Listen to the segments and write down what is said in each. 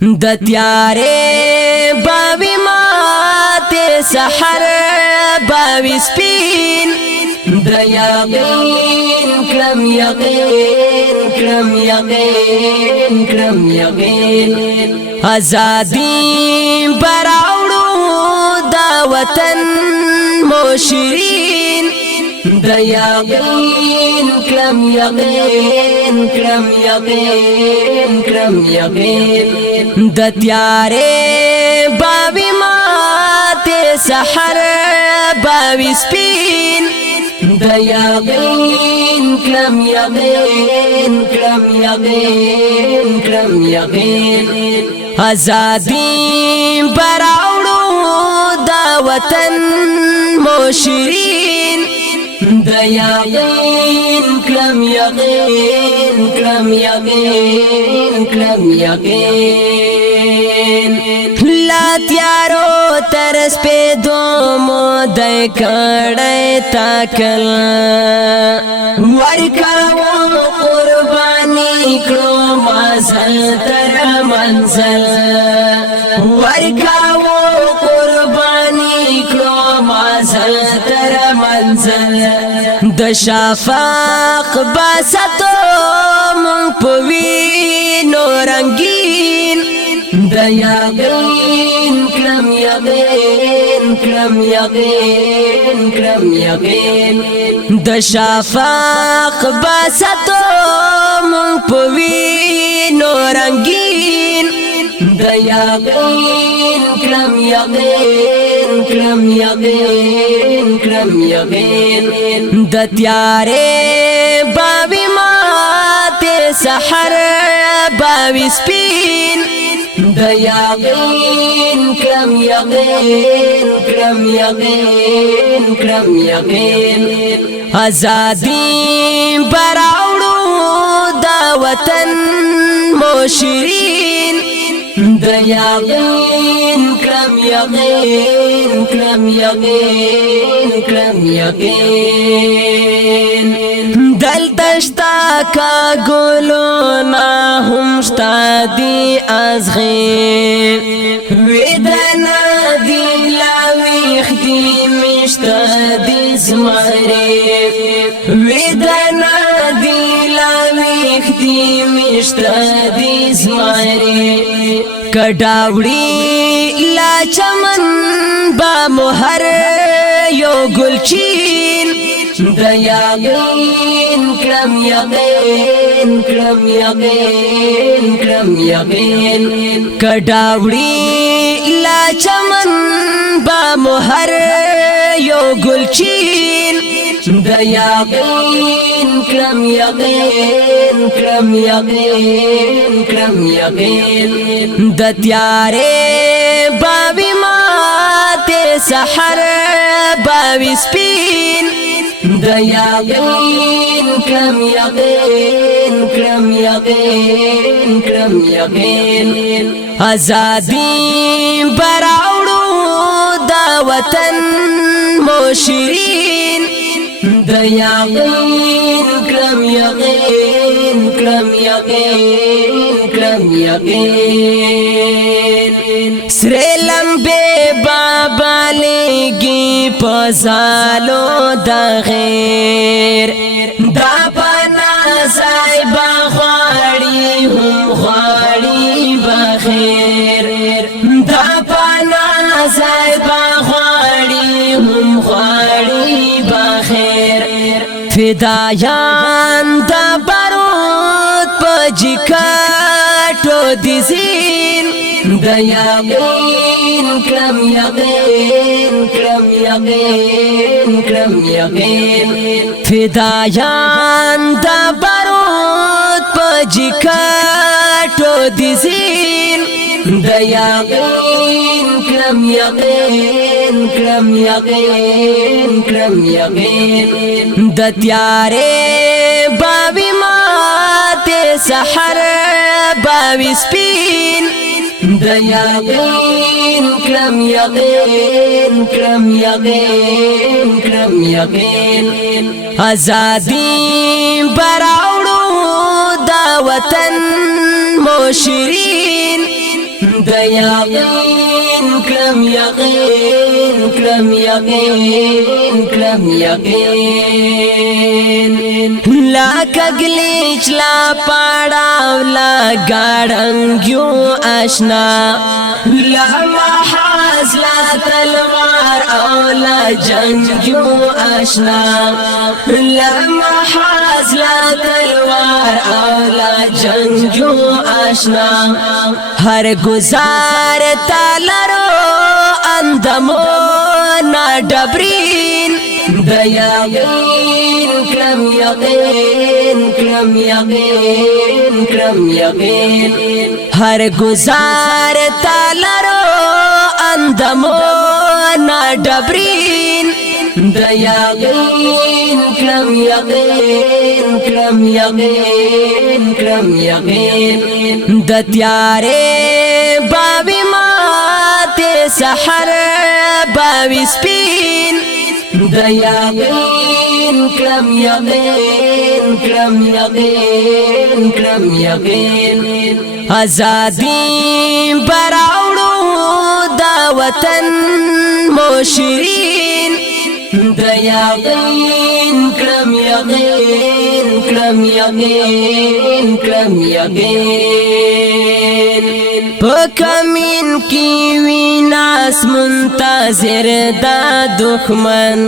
د تیارې باوی ماته سحر باوی سپین د یقین کلم یقین کلم یقین کلم یقین ازادی براوړو دا وطن مشرین د یقین کلم یقین کلم یقین کلم یقین د تیارې باوی ماته سحر باوی سپین د یقین کلم یقین کلم یقین کلم یقین ازادی براوړو دا وطن مشرین د یقین کلم یقین کلم یقین کلم یقین لا تیارو ترس په دومو د کړه تاکل ورکاو قربانی کړو مازل تر منزل ورکاو قربانی کړو مازل تر منزل د شفاق باسطو مون پوی نورنگین د یقین کلم یقین کلم یقین کلم یقین د شفاق باسطو مون پوی نورنگین د یقین کلم یقین کلم یقین کلم یقین د تیارې باوی ماته سحر باوی سپین د یقین کلم یقین کلم یقین کلم یقین ازادی براوړو دا وطن مشرین د یقین کلم یقین کلم یقین کلم یقین دل تشتا کا گلونا همشتا دی از غیر ویدنا دی لاویخ دی مشتا دی زماری ویدنا دی لاویخ دی مشتا دی زماری کډاوړي لا چمن با مهر یو ګلچین د یقین کلم یقین کلم یقین کلم یقین کډاوړي لا چمن با مهر یو ګلچین د یقین کلم یقین کلم یقین کلم یقین د تیارې باوی ماته سحر باوی سپین د یقین کلم یقین کلم یقین کلم یقین ازادی براوړو دا وطن مشرین د یقین کلم یقین کلم یقین کلم یقین سره لمبه بابا لګي پزالو د غیر دا بنا صاحب غواړي هم غواړي بخیر دا بنا صاحب غواړي هم غواړي بخیر فدایان دا بارود پجکاټو دي زین د یقین کلم یقین کلم یقین کلم یقین فدایان دا بارود پجکاټو دي زین د یقین کلم یقین کلم یقین کلم یقین د تیارې باوی ماته سحر باوی سپین د یقین کلم یقین کلم یقین کلم یقین ازادی براوړو دا وطن مشرین د یقین کلم یقین کلم یقین کلم یقین لا کگلیچ لا پاڑاو لا گاڑنگیو آشنا لا محاز لا تلوار او لا جنگیو آشنا لا محاز لا تلوار او لا جنگیو آشنا ہر گزار تالرو اندمو نا ڈبرین د یقین کلم یقین کلم یقین کلم یقین ہر گزار تالرو اندمو نا ڈبرین د یقین کلم یقین کلم یقین کلم یقین د تیارے باوی ماتے سحر باوی سپین د یقین کلم یقین کلم یقین کلم یقین آزادی براوڑو دا وطن موشرین د یقین کلم یقین کلم یقین کلم یقین پکمین کی ویناس منتظر دا دخمن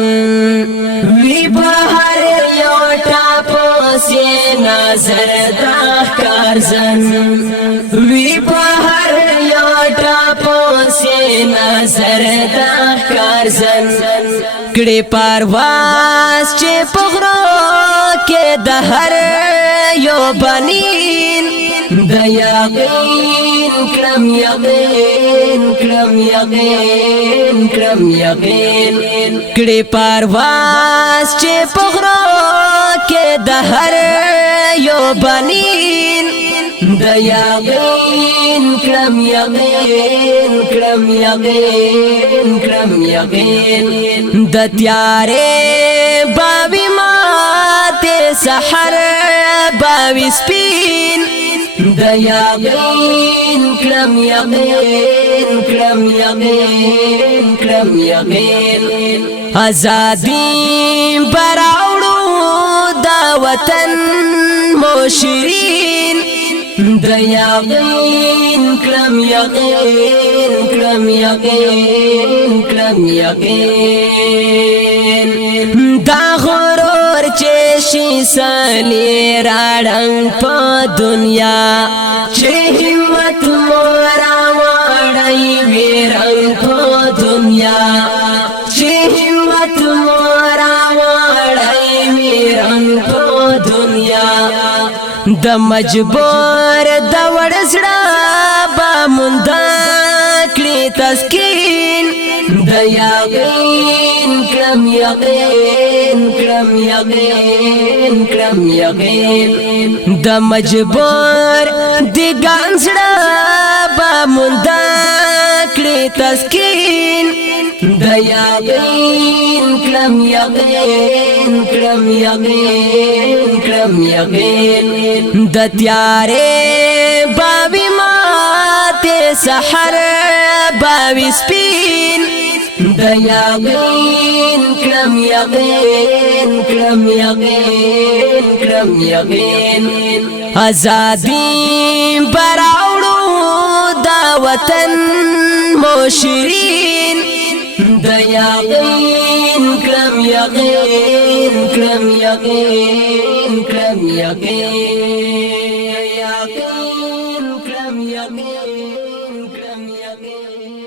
وی بہر یو ٹاپو سے نظر دا کارزن وی بہر یو ٹاپو سے نظر دا کارزن کڑی پرواز چے پغرو کے دہر یو بنین د یقین کلم یقین کلم یقین کلم یقین کڑی پرواز چے پغرو کے دہر یو بنین د یقین کلم یقین کلم یقین کلم یقین د تیارے باوی ماتے سحر باوی سپین د یقین کلم یقین کلم یقین کلم یقین آزادی براوڑو دا وطن موشرین د یقین کلم یقین کلم یقین کلم یقین دا غرور چشی سلی راڑنگ پا دنیا چه همت مورا وڑی ویرنگ پا دنیا چه همت مورا وڑی ویرنگ پا دنیا د مجبور د وړسړه با موندا کړي تسکین د یقین کلم یقین کلم یقین کلم یقین د مجبور د ګانسړه با موندا کړي تسکین د یقین کلم یقین کلم یقین کلم یقین د تیارے باوی ماتے سحر باوی سپین د یقین کلم یقین کلم یقین کلم یقین آزادی براوڑو دا وطن موشرین د یقین کلم یقین کلم یقین کلم یقین کلم یقین کلم یقین